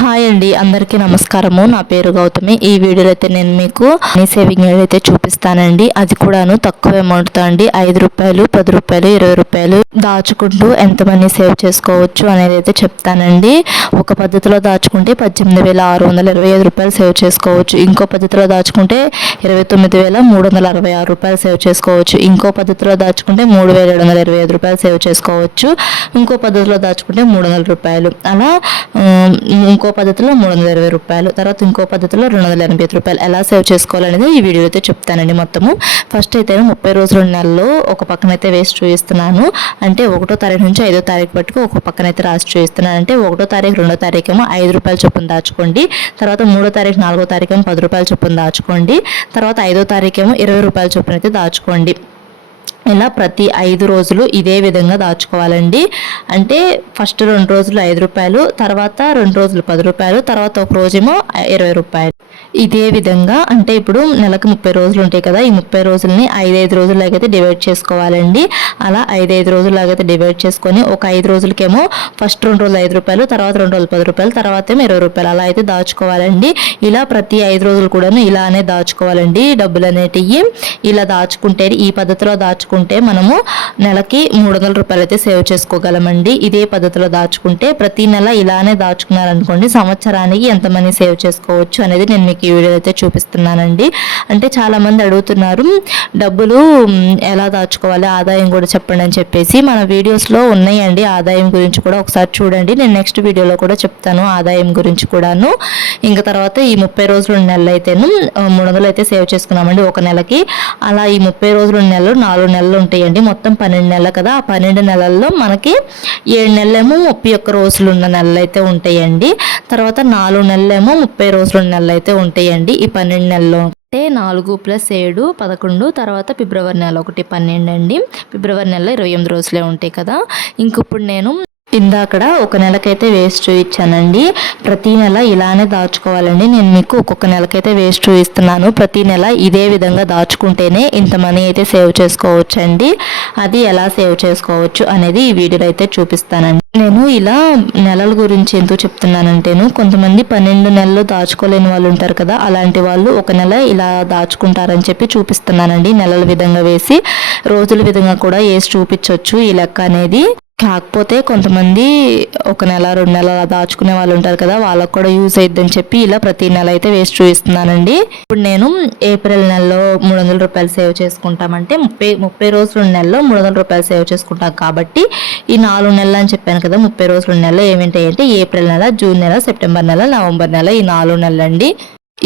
Hi అండి, అందరికీ నమస్కారము. నా పేరు గౌతమి. ఈ వీడియోలో అయితే నేను మీకు మనీ సేవింగ్ అయితే చూపిస్తానండి. అది కూడాను తక్కువ అమౌంట్తో అండి. 5 రూపాయలు, 10 రూపాయలు, 20 రూపాయలు దాచుకుంటూ ఎంత మనీ సేవ్ చేసుకోవచ్చు అనేది అయితే చెప్తానండి. ఒక పద్ధతిలో దాచుకుంటే 18,625 రూపాయలు సేవ్ చేసుకోవచ్చు. ఇంకో పద్ధతిలో దాచుకుంటే 29,366 రూపాయలు సేవ్ చేసుకోవచ్చు. ఇంకో పద్ధతిలో దాచుకుంటే 3,725 రూపాయలు సేవ్ చేసుకోవచ్చు. ఇంకో పద్ధతిలో దాచుకుంటే 300 రూపాయలు, అలా ఇంకో పద్ధతిలో 320 రూపాయలు, తర్వాత ఇంకో పద్ధతిలో 285 రూపాయలు ఎలా సేవ్ చేసుకోవాలనేది ఈ వీడియో అయితే చెప్తానండి. మొత్తము ఫస్ట్ అయితే 30 రోజుల నెలలో ఒక పక్కనైతే వేసి చూపిస్తున్నాను. అంటే 1వ తారీఖు నుంచి 5వ తారీఖు వరకు ఒక పక్కనైతే రాసి చూపిస్తున్నాను. అంటే 1వ తారీఖు 2వ తారీఖు ఏమో 5 రూపాయలు చొప్పున దాచుకోండి. తర్వాత 3వ తారీఖు 4వ తారీఖు ఏమో 10 రూపాయలు చొప్పున దాచుకోండి. తర్వాత 5వ తారీఖు ఏమో 20 రూపాయల చొప్పున అయితే దాచుకోండి. ఇలా ప్రతి 5 రోజులు ఇదే విధంగా దాచుకోవాలండి. అంటే ఫస్ట్ 2 రోజులు 5 రూపాయలు, తర్వాత 2 రోజులు 10 రూపాయలు, తర్వాత ఒక రోజేమో 20 రూపాయలు. ఇదే విధంగా అంటే ఇప్పుడు నెలకు 30 రోజులు ఉంటాయి కదా, ఈ 30 రోజులని 5 రోజుల్లాగైతే డివైడ్ చేసుకోవాలండి. అలా 5 రోజుల్లాగైతే డివైడ్ చేసుకొని ఒక 5 రోజులకేమో ఫస్ట్ 2 రోజులు 5 రూపాయలు, తర్వాత 2 రోజులు 10 రూపాయలు, తర్వాత ఏమో 20 రూపాయలు, అలా అయితే దాచుకోవాలండి. ఇలా ప్రతి 5 రోజులు కూడాను ఇలానే దాచుకోవాలండి. డబ్బులు అనేటివి ఇలా దాచుకుంటే, ఈ పద్ధతిలో దాచుకుంటే మనము నెలకి 300 రూపాయలు అయితే సేవ్ చేసుకోగలమండి. ఇదే పద్ధతిలో దాచుకుంటే ప్రతి నెల ఇలానే దాచుకున్నారనుకోండి, సంవత్సరానికి ఎంత మనీ సేవ్ చేసుకోవచ్చు అనేది నేను మీకు ఈ వీడియో అయితే చూపిస్తున్నానండి. అంటే చాలామంది అడుగుతున్నారు డబ్బులు ఎలా దాచుకోవాలి, ఆదాయం కూడా చెప్పండి అని చెప్పేసి. మన వీడియోస్లో ఉన్నాయండి ఆదాయం గురించి కూడా, ఒకసారి చూడండి. నేను నెక్స్ట్ వీడియోలో కూడా చెప్తాను ఆదాయం గురించి కూడాను. ఇంకా తర్వాత ఈ 30 రోజుల నెలలు అయితేను 300 అయితే సేవ్ చేసుకున్నామండి ఒక నెలకి. అలా ఈ 30 రోజుల నెలలు 4 నెలలు ఉంటాయండి. మొత్తం 12 నెలలు కదా, ఆ 12 నెలల్లో మనకి 7 నెలలేమో 31 రోజులు ఉన్న నెలలు అయితే ఉంటాయండి. తర్వాత 4 నెలలేమో 30 రోజుల నెలలు అయితే ఉంటాయండి. ఈ 12 నెలల్లో అంటే 4 + 7 11, తర్వాత ఫిబ్రవరి నెల 1 12 అండి. ఫిబ్రవరి నెలలో 28 రోజులే ఉంటాయి కదా. ఇంకప్పుడు నేను ఇందాకడ ఒక నెలకైతే వేస్ట్ చూపించానండి. ప్రతి నెల ఇలానే దాచుకోవాలండి. నేను మీకు ఒక్కొక్క నెలకైతే వేస్ట్ చూపిస్తున్నాను. ప్రతి నెల ఇదే విధంగా దాచుకుంటేనే ఇంత మనీ అయితే సేవ్ చేసుకోవచ్చండి. అది ఎలా సేవ్ చేసుకోవచ్చు అనేది ఈ వీడియోలో అయితే చూపిస్తానండి. నేను ఇలా నెలల గురించి ఎందుకు చెప్తున్నానంటేను, కొంతమంది 12 నెలలు దాచుకోలేని వాళ్ళు ఉంటారు కదా, అలాంటి వాళ్ళు ఒక నెల ఇలా దాచుకుంటారని చెప్పి చూపిస్తున్నానండి. నెలల విధంగా వేసి రోజుల విధంగా కూడా వేసి చూపించవచ్చు ఈ లెక్క అనేది. కాకపోతే కొంతమంది ఒక నెల 2 నెలలు దాచుకునే వాళ్ళు ఉంటారు కదా, వాళ్ళకు కూడా యూజ్ అయిద్దని చెప్పి ఇలా ప్రతి నెల అయితే వేస్ట్ చూపిస్తున్నానండి. ఇప్పుడు నేను ఏప్రిల్ నెలలో 300 రూపాయలు సేవ్ చేసుకుంటామంటే 30 రోజుల నెలలో 300 రూపాయలు సేవ్ చేసుకుంటాం కాబట్టి ఈ 4 నెలలు అని చెప్పాను కదా, 30 రోజుల నెలలో ఏమేంటాయంటే ఏప్రిల్ నెల, జూన్ నెల, సెప్టెంబర్ నెల, నవంబర్ నెల, ఈ 4 నెలలు అండి.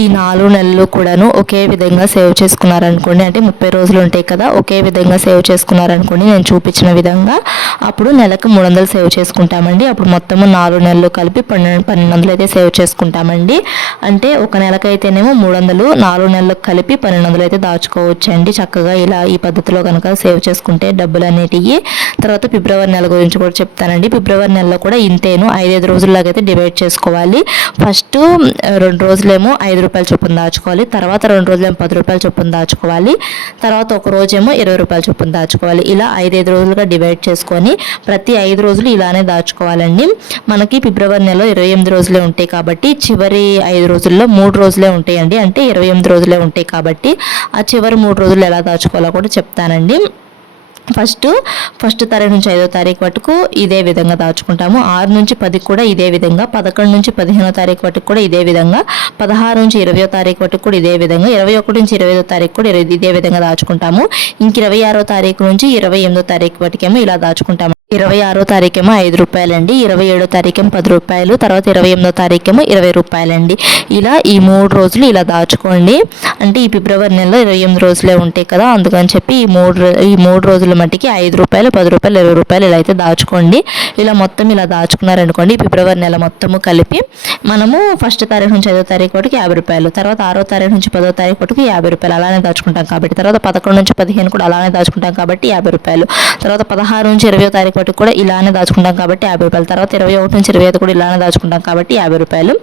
ఈ 4 నెలలు కూడాను ఒకే విధంగా సేవ్ చేసుకున్నారనుకోండి, అంటే 30 రోజులు ఉంటాయి కదా, ఒకే విధంగా సేవ్ చేసుకున్నారనుకోండి నేను చూపించిన విధంగా, అప్పుడు నెలకు 300 సేవ్ చేసుకుంటామండి. అప్పుడు మొత్తము 4 నెలలు కలిపి 1200 అయితే సేవ్ చేసుకుంటామండి. అంటే ఒక నెలకైతేనేమో 300, 4 నెలలకు కలిపి 1200 అయితే దాచుకోవచ్చండి చక్కగా ఇలా ఈ పద్ధతిలో కనుక సేవ్ చేసుకుంటే డబ్బులు అనేటివి. తర్వాత ఫిబ్రవరి నెల గురించి కూడా చెప్తానండి. ఫిబ్రవరి నెలలో కూడా ఇంతేను 5 రోజుల్లాగైతే డివైడ్ చేసుకోవాలి. ఫస్ట్ 2 రోజులేమో 5 రూపాయలు చొప్పున దాచుకోవాలి. తర్వాత 2 రోజులేమో 10 రూపాయలు చొప్పున దాచుకోవాలి. తర్వాత ఒక రోజేమో 20 రూపాయలు చొప్పున దాచుకోవాలి. ఇలా 5 రోజులుగా డివైడ్ చేసుకొని ప్రతి 5 రోజులు ఇలానే దాచుకోవాలండి. మనకి ఫిబ్రవరి నెలలో 28 రోజులే ఉంటాయి కాబట్టి చివరి 5 రోజుల్లో 3 రోజులే ఉంటాయండి. అంటే 28 రోజులే ఉంటాయి కాబట్టి ఆ చివరి 3 రోజులు ఎలా దాచుకోవాలో కూడా చెప్తానండి. ఫస్ట్ తారీఖు నుంచి 5వ తారీఖు వరకు ఇదే విధంగా దాచుకుంటాము. 6 నుంచి 10 కూడా ఇదే విధంగా, 11 నుంచి 15వ తారీఖు వరకు కూడా ఇదే విధంగా, 16 నుంచి 20వ తారీఖు వరకు కూడా ఇదే విధంగా, 21 నుంచి 25వ తారీఖు కూడా ఇదే విధంగా దాచుకుంటాము. ఇంక 26వ తారీఖు నుంచి 28వ తారీఖు వరకేమో ఇలా దాచుకుంటాము. 26వ తారీఖేమో 5 రూపాయలండి, 27వ తారీఖేమో 10 రూపాయలు, తర్వాత 28వ తారీఖేమో 20 రూపాయలండి. ఇలా ఈ 3 రోజులు ఇలా దాచుకోండి. అంటే ఈ ఫిబ్రవరి నెలలో 28 రోజులే ఉంటాయి కదా, అందుకని చెప్పి ఈ 3 రోజుల మట్టికి 5 రూపాయలు, 10 రూపాయలు, 20 రూపాయలు ఇలా అయితే దాచుకోండి. ఇలా మొత్తం ఇలా దాచుకున్నారనుకోండి, ఫిబ్రవరి నెల మొత్తము కలిపి మనము ఫస్ట్ తారీఖు నుంచి 5వ తారీఖు వరకు 50 రూపాయలు, తర్వాత 6వ తారీఖు నుంచి 10వ తారీఖు వరకు 50 రూపాయలు అలానే దాచుకుంటాం కాబట్టి, తర్వాత 11 నుంచి 15 కూడా అలానే దాచుకుంటాం కాబట్టి 50 రూపాయలు, తర్వాత 16 నుంచి 20వ తారీఖు వరకు కూడా ఇలానే దాచుకుంటాం కాబట్టి 50 రూపాయలు, తర్వాత 21 నుంచి 25 కూడా ఇలానే దాచుకుంటాం కాబట్టి 50 రూపాయలు.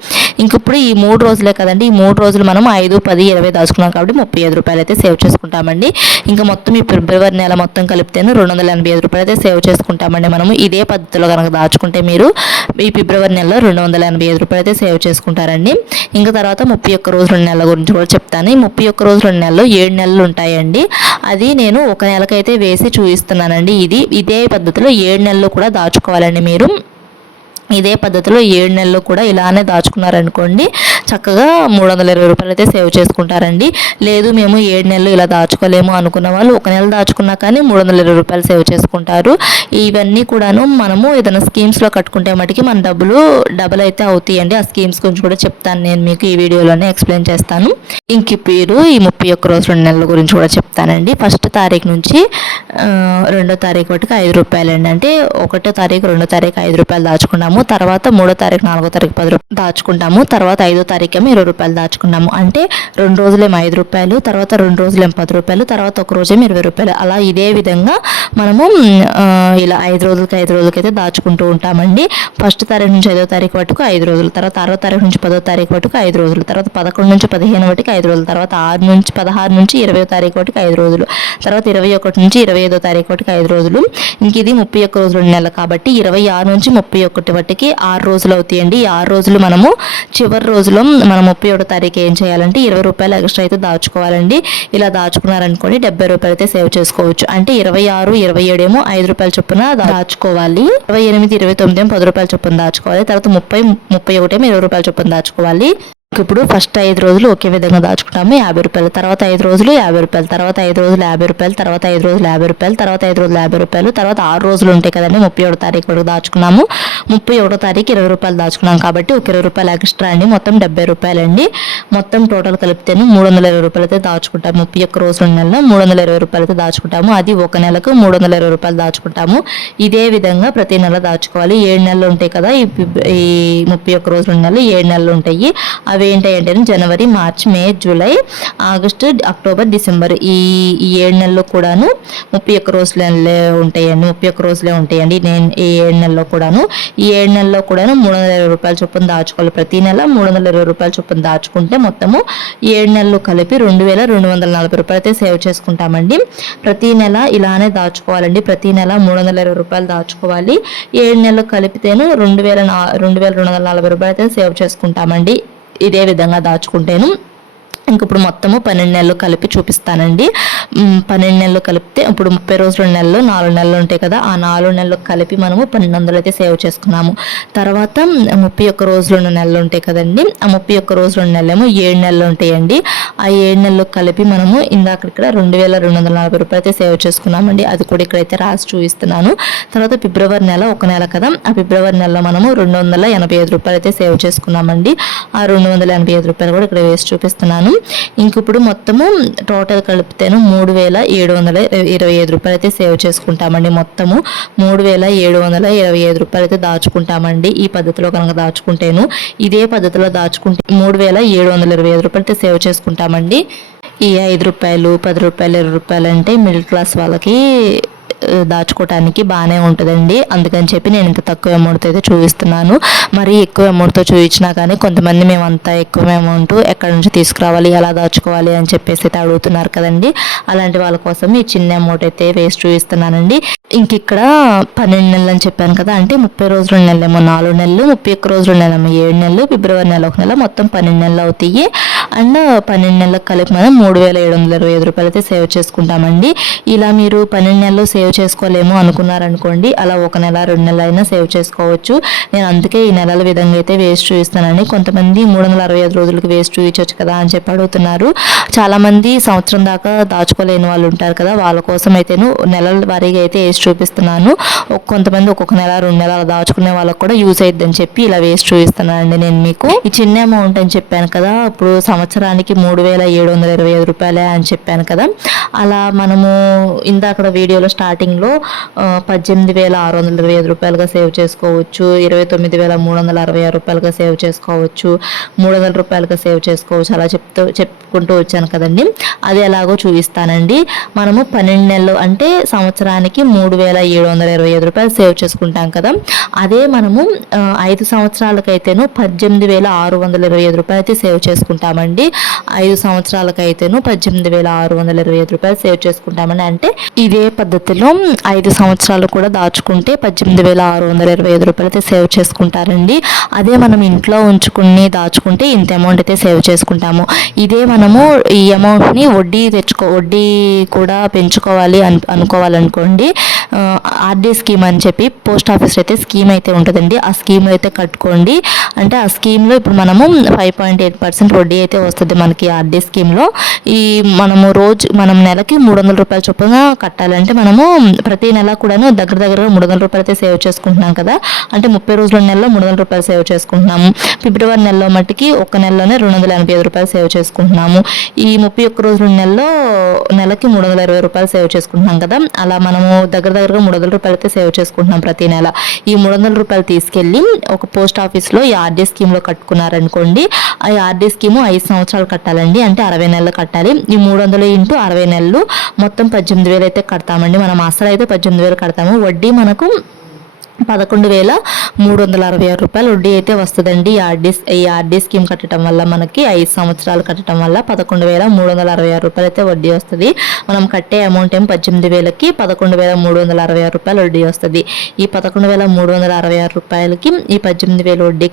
ఇంక ఇప్పుడు ఈ 3 రోజులే కదండి, ఈ 3 రోజులు మనం 5, 10, 20 దాచుకున్నాం కాబట్టి 35 రూపాయలు అయితే సేవ్ చేసుకుంటామండి. ఇంకా మొత్తం ఈ ఫిబ్రవరి నెల మొత్తం కలిపితేనే 285 రూపాయలు అయితే సేవ్ చేసుకుంటామండి. మనము ఇదే పద్ధతిలో కనుక దాచుకుంటే మీరు ఈ ఫిబ్రవరి నెలలో 285 రూపాయలు అయితే సేవ్ చేసుకుంటారండి. ఇంకా తర్వాత 31 రోజు 2 నెలల గురించి కూడా చెప్తాను. ఈ 31 రోజు 2 నెలలు 7 నెలలు ఉంటాయండి. అది నేను ఒక నెలకైతే వేసి చూపిస్తున్నానండి. ఇదే పద్ధతిలో 7 నెలలు కూడా దాచుకోవాలండి. మీరు ఇదే పద్ధతిలో 7 నెలలు కూడా ఇలానే దాచుకున్నారనుకోండి, చక్కగా 320 రూపాయలు అయితే సేవ్ చేసుకుంటారండి. లేదు మేము 7 నెలలు ఇలా దాచుకోలేము అనుకున్న వాళ్ళు ఒక నెల దాచుకున్నా కానీ 320 రూపాయలు సేవ్ చేసుకుంటారు. ఇవన్నీ కూడాను మనము ఏదైనా స్కీమ్స్లో కట్టుకుంటే మటుకి మన డబ్బులు డబల్ అయితే అవుతాయండి. ఆ స్కీమ్స్ గురించి కూడా చెప్తాను, నేను మీకు ఈ వీడియోలోనే ఎక్స్ప్లెయిన్ చేస్తాను. ఇంక ఇప్పుడు ఈ 31 రోజు 2 నెలల గురించి కూడా చెప్తానండి. 1వ తారీఖు నుంచి 2వ తారీఖు వరకు 5 రూపాయలండి. అంటే 1వ తారీఖు 2వ తారీఖు 5 రూపాయలు దాచుకున్నాము, తర్వాత 3వ తారీఖు 4వ తారీఖు 10 రూపాయలు దాచుకుంటాము, తర్వాత 5వ తారీఖు ఏమో 20 రూపాయలు దాచుకున్నాము. అంటే 2 రోజులేమో 5 రూపాయలు, తర్వాత 2 రోజులేమో 10 రూపాయలు, తర్వాత ఒక రోజేమో 20 రూపాయలు. అలా ఇదే విధంగా మనము ఇలా 5 రోజులకి అయితే దాచుకుంటూ ఉంటామండి. 1వ తారీఖు నుంచి 5వ తారీఖు వరకు 5 రోజులు, తర్వాత 6వ తారీఖు నుంచి 10వ తారీఖు వరకు 5 రోజులు, తర్వాత 11 నుంచి 15 వరకు 5 రోజులు, తర్వాత 16 నుంచి 20వ తారీఖు వరకు 5 రోజులు, తర్వాత 21 నుంచి 25వ తారీఖు వరకు 5 రోజులు. ఇంక ఇది 31 రోజులు నెల కాబట్టి 26 నుంచి 31 వరకు 6 రోజులు అవుతాయండి. ఈ 6 రోజులు మనము చివరి రోజులో మనం 31వ తారీఖు ఏం చేయాలంటే 20 రూపాయలు ఎక్స్ట్రా అయితే దాచుకోవాలండి. ఇలా దాచుకున్నారనుకోండి 70 రూపాయలు అయితే సేవ్ చేసుకోవచ్చు. అంటే 26, 27 ఏమో 5 రూపాయల చొప్పున దాచుకోవాలి, 28, 29 ఏమో 10 రూపాయల చొప్పున దాచుకోవాలి, తర్వాత 30, 31 ఏమో 20 రూపాయల చొప్పున దాచుకోవాలి. ఇప్పుడు ఫస్ట్ 5 రోజులు ఒకే విధంగా దాచుకుంటాము 50 రూపాయలు, తర్వాత 5 రోజులు 50 రూపాయలు, తర్వాత 5 రోజులు 50 రూపాయలు, తర్వాత 5 రోజులు 50 రూపాయలు, తర్వాత 5 రోజులు 50 రూపాయలు, తర్వాత 6 రోజులు ఉంటాయి కదండి. 31వ తారీఖు వరకు దాచుకున్నాము, 31వ తారీఖు 20 రూపాయలు దాచుకున్నాం కాబట్టి ఒక 20 రూపాయలు ఎక్స్ట్రా అండి, మొత్తం 70 రూపాయలు అండి. మొత్తం టోటల్ కలిపితేనే 320 రూపాయలు అయితే దాచుకుంటాము. 31 రోజుల నెలలో 320 రూపాయలు అయితే దాచుకుంటాము. అది ఒక నెలకు 320 రూపాయలు దాచుకుంటాము. ఇదే విధంగా ప్రతి నెల దాచుకోవాలి. 7 నెలలు ఉంటాయి కదా, ఈ 31 రోజుల నెలలు 7 నెలలు ఉంటాయి. అవి ఏంటంటే జనవరి, మార్చ్, మే, జూలై, ఆగస్టు, అక్టోబర్, డిసెంబర్ ఈ 7 నెలలు కూడాను 31 రోజులే ఉంటాయండి. 31 రోజులే ఉంటాయండి నేను ఈ 7 నెలల్లో కూడాను. ఈ 7 నెలల్లో కూడాను 320 రూపాయల చొప్పున దాచుకోవాలి. ప్రతి నెల 320 రూపాయల చొప్పున దాచుకుంటే మొత్తము 7 నెలలు కలిపి 2240 రూపాయలు అయితే సేవ్ చేసుకుంటామండి. ప్రతి నెల ఇలానే దాచుకోవాలండి. ప్రతి నెల 320 రూపాయలు దాచుకోవాలి. 7 నెలలు కలిపితేను 2240 రూపాయలు అయితే సేవ్ చేసుకుంటామండి. ఇదే విధంగా దాచుకుంటేను. ఇంక ఇప్పుడు మొత్తము 12 నెలలు కలిపి చూపిస్తానండి. 12 నెలలు కలిపితే ఇప్పుడు 30 రోజుల నెలలు 4 నెలలు ఉంటాయి కదా, ఆ 4 నెలలు కలిపి మనము 1200 అయితే సేవ్ చేసుకున్నాము. తర్వాత 31 రోజుల నెలలు ఉంటాయి కదండి, ఆ 31 రోజుల నెలలేమో 7 నెలలు ఉంటాయండి. ఆ 7 నెలలు కలిపి మనము ఇందాక ఇక్కడ 2240 రూపాయలు అయితే సేవ్ చేసుకున్నామండి. అది కూడా ఇక్కడైతే రాసి చూపిస్తున్నాను. తర్వాత ఫిబ్రవరి నెల ఒక నెల కదా, ఆ ఫిబ్రవరి నెలలో మనము 285 రూపాయలు అయితే సేవ్ చేసుకున్నామండి. ఆ 285 రూపాయలు కూడా ఇక్కడ వేసి చూపిస్తున్నాను. ఇంక ఇప్పుడు మొత్తము టోటల్ కలిపితేను 3725 రూపాయలు అయితే సేవ్ చేసుకుంటామండి. మొత్తము 3725 రూపాయలు అయితే దాచుకుంటామండి. ఈ పద్ధతిలో కనుక దాచుకుంటేను, ఇదే పద్ధతిలో దాచుకుంటే 3725 రూపాయలు అయితే సేవ్ చేసుకుంటామండి. ఈ 5 రూపాయలు, 10 రూపాయలు, 20 రూపాయలు అంటే మిడిల్ క్లాస్ వాళ్ళకి దాచుకోవటానికి బాగానే ఉంటుందండి. అందుకని చెప్పి నేను ఇంత తక్కువ అమౌంట్ అయితే చూపిస్తున్నాను. మరి ఎక్కువ అమౌంట్తో చూపించినా కానీ కొంతమంది మేము అంత ఎక్కువ అమౌంట్ ఎక్కడి నుంచి తీసుకురావాలి, ఎలా దాచుకోవాలి అని చెప్పేసి అయితే అడుగుతున్నారు కదండి. అలాంటి వాళ్ళ కోసం ఈ చిన్న అమౌంట్ అయితే వేసి చూపిస్తున్నానండి. ఇంక ఇక్కడ 12 నెలలు అని చెప్పాను కదా, అంటే 30 రోజుల నెలలేమో 4 నెలలు, 31 రోజుల నెలేమో 7 నెలలు, ఫిబ్రవరి నెల 1 నెల, మొత్తం 12 నెలలు అవుతాయి. అండ్ 12 నెలలకు కలిపి మనం 3725 రూపాయలు అయితే సేవ్ చేసుకుంటామండి. ఇలా మీరు 12 నెలలు సేవ్ చేసుకోలేము అనుకున్నారనుకోండి, అలా 1 నెల 2 నెలలు అయినా సేవ్ చేసుకోవచ్చు. నేను అందుకే ఈ నెలల విధంగా అయితే వేస్ట్ చూపిస్తానండి. కొంతమంది 365 రోజులకి వేస్ట్ చూపించవచ్చు కదా అని చెప్పి అడుగుతున్నారు. చాలామంది సంవత్సరం దాకా దాచుకోలేని వాళ్ళు ఉంటారు కదా, వాళ్ళ కోసం అయితేను నెలల వారీగా అయితే వేస్ట్ చూపిస్తున్నాను. కొంతమంది ఒక్కొక్క నెల 2 నెలలు దాచుకునే వాళ్ళకి కూడా యూజ్ అయిద్దని చెప్పి ఇలా వేస్ట్ చూపిస్తున్నానండి నేను మీకు. ఈ చిన్న అమౌంట్ అని చెప్పాను కదా, ఇప్పుడు సంవత్సరానికి 3,725 రూపాయలే అని చెప్పాను కదా. అలా మనము ఇందాక వీడియోలో స్టార్టింగ్లో 18,625 రూపాయలుగా సేవ్ చేసుకోవచ్చు, 29,366 రూపాయలుగా సేవ్ చేసుకోవచ్చు, 300 రూపాయలుగా సేవ్ చేసుకోవచ్చు, అలా చెప్పుకుంటూ వచ్చాను కదండి. అది ఎలాగో చూపిస్తానండి. మనము 12 నెలలు అంటే సంవత్సరానికి 3,725 రూపాయలు సేవ్ చేసుకుంటాం కదా. అదే మనము 5 సంవత్సరాలకైతేను 18,625 రూపాయలు అయితే సేవ్ చేసుకుంటామండి. 5 సంవత్సరాలకైతేను 18,625 రూపాయలు సేవ్ చేసుకుంటామండి. అంటే ఇదే పద్ధతిలో 5 సంవత్సరాలు కూడా దాచుకుంటే 18,625 రూపాయలు అయితే సేవ్ చేసుకుంటారండి. అదే మనం ఇంట్లో ఉంచుకుని దాచుకుంటే ఇంత అమౌంట్ అయితే సేవ్ చేసుకుంటాము. ఇదే మనము ఈ అమౌంట్ని వడ్డీ కూడా పెంచుకోవాలి అనుకోవాలనుకోండి, ఆర్డీ స్కీమ్ అని చెప్పి పోస్ట్ ఆఫీస్ అయితే స్కీమ్ అయితే ఉంటుందండి. ఆ స్కీమ్లో అయితే కట్టుకోండి. అంటే ఆ స్కీమ్లో ఇప్పుడు మనము 5.8% వడ్డీ అయితే వస్తుంది మనకి ఆర్డీ స్కీమ్లో. మనం నెలకి 300 రూపాయల చొప్పున కట్టాలంటే మనము ప్రతి నెల కూడాను దగ్గరగా 300 రూపాయలు అయితే సేవ్ చేసుకుంటున్నాం కదా. అంటే 30 రోజుల నెలలో 300 రూపాయలు సేవ్ చేసుకుంటున్నాము. ఫిబ్రవరి నెలలో మట్టికి ఒక్క నెలలోనే 285 రూపాయలు సేవ్ చేసుకుంటున్నాము. ఈ 31 రోజుల నెలకి 320 రూపాయలు సేవ్ చేసుకుంటున్నాం కదా. అలా మనము దగ్గరగా 300 రూపాయలు అయితే సేవ్ చేసుకుంటున్నాం ప్రతి నెల. ఈ 300 రూపాయలు తీసుకెళ్ళి ఒక పోస్ట్ ఆఫీస్లో ఈ ఆర్డీ స్కీమ్లో కట్టుకున్నారనుకోండి. ఆ ఆర్డీ స్కీము 5 సంవత్సరాలు కట్టాలండి. అంటే 60 నెలలు కట్టాలి. ఈ 300 ఇంటూ 60 నెలలు మొత్తం 18,000 అయితే కడతామండి. మనం అసలు అయితే 18,000 కడతాము. వడ్డీ మనకు 11,366 రూపాయలు వడ్డీ అయితే వస్తుందండి. ఈ ఆర్డీ స్కీమ్ కట్టడం వల్ల మనకి 5 సంవత్సరాలు కట్టడం వల్ల 11,366 రూపాయలు అయితే వడ్డీ వస్తుంది. మనం కట్టే అమౌంట్ ఏమో 18,000కి 11,366 రూపాయలు వడ్డీ వస్తుంది. ఈ 11,366 రూపాయలకి ఈ 18,000 వడ్డీ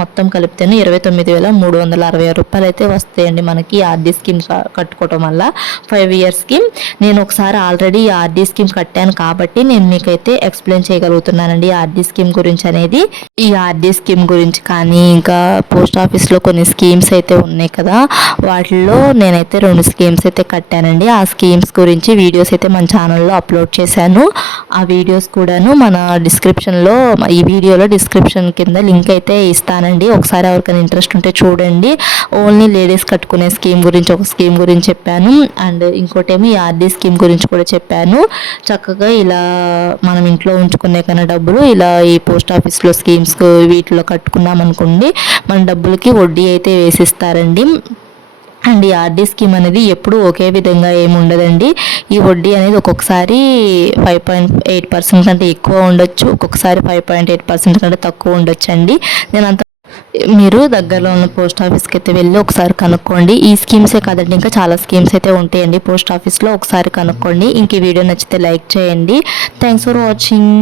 మొత్తం కలిపితేను 29,366 రూపాయలు అయితే వస్తాయండి మనకి ఆర్డీ స్కీమ్ కట్టుకోవటం వల్ల 5 ఇయర్స్కి. నేను ఒకసారి ఆల్రెడీ ఈ ఆర్డీ స్కీమ్ కట్టాను కాబట్టి నేను మీకైతే ఎక్స్ప్లెయిన్ చేయగలుగుతున్నాను ఆర్డీ స్కీమ్ గురించి అనేది. ఈ ఆర్డీ స్కీమ్ గురించి కానీ ఇంకా పోస్ట్ ఆఫీస్లో కొన్ని స్కీమ్స్ అయితే ఉన్నాయి కదా, వాటిల్లో నేనైతే 2 స్కీమ్స్ అయితే కట్టానండి. ఆ స్కీమ్స్ గురించి వీడియోస్ అయితే మన ఛానల్లో అప్లోడ్ చేశాను. ఆ వీడియోస్ కూడాను మన డిస్క్రిప్షన్లో, ఈ వీడియోలో డిస్క్రిప్షన్ కింద లింక్ అయితే ఇస్తానండి. ఒకసారి ఎవరికైనా ఇంట్రెస్ట్ ఉంటే చూడండి. ఓన్లీ లేడీస్ కట్టుకునే స్కీమ్ గురించి ఒక స్కీమ్ గురించి చెప్పాను, అండ్ ఇంకోటేమో ఈ ఆర్డీ స్కీమ్ గురించి కూడా చెప్పాను. చక్కగా ఇలా మనం ఇంట్లో ఉంచుకునే కన్నా డబ్బులు ఇలా ఈ పోస్ట్ ఆఫీస్లో స్కీమ్స్ వీటిలో కట్టుకున్నాం అనుకోండి, మన డబ్బులకి వడ్డీ అయితే వేసిస్తారండి. అండ్ ఈ ఆర్డీ స్కీమ్ అనేది ఎప్పుడు ఒకే విధంగా ఏమి ఉండదండి. ఈ వడ్డీ అనేది ఒక్కొక్కసారి 5.8% కంటే ఎక్కువ ఉండొచ్చు, ఒక్కొక్కసారి 5.8% కంటే తక్కువ ఉండొచ్చు అండి. మీరు దగ్గరలో ఉన్న పోస్ట్ ఆఫీస్కి అయితే వెళ్ళి ఒకసారి కనుక్కోండి. ఈ స్కీమ్సే కాదండి, ఇంకా చాలా స్కీమ్స్ అయితే ఉంటాయండి పోస్ట్ ఆఫీస్లో. ఒకసారి కనుక్కోండి. ఇంక ఈ వీడియో నచ్చితే లైక్ చేయండి. Thanks for watching.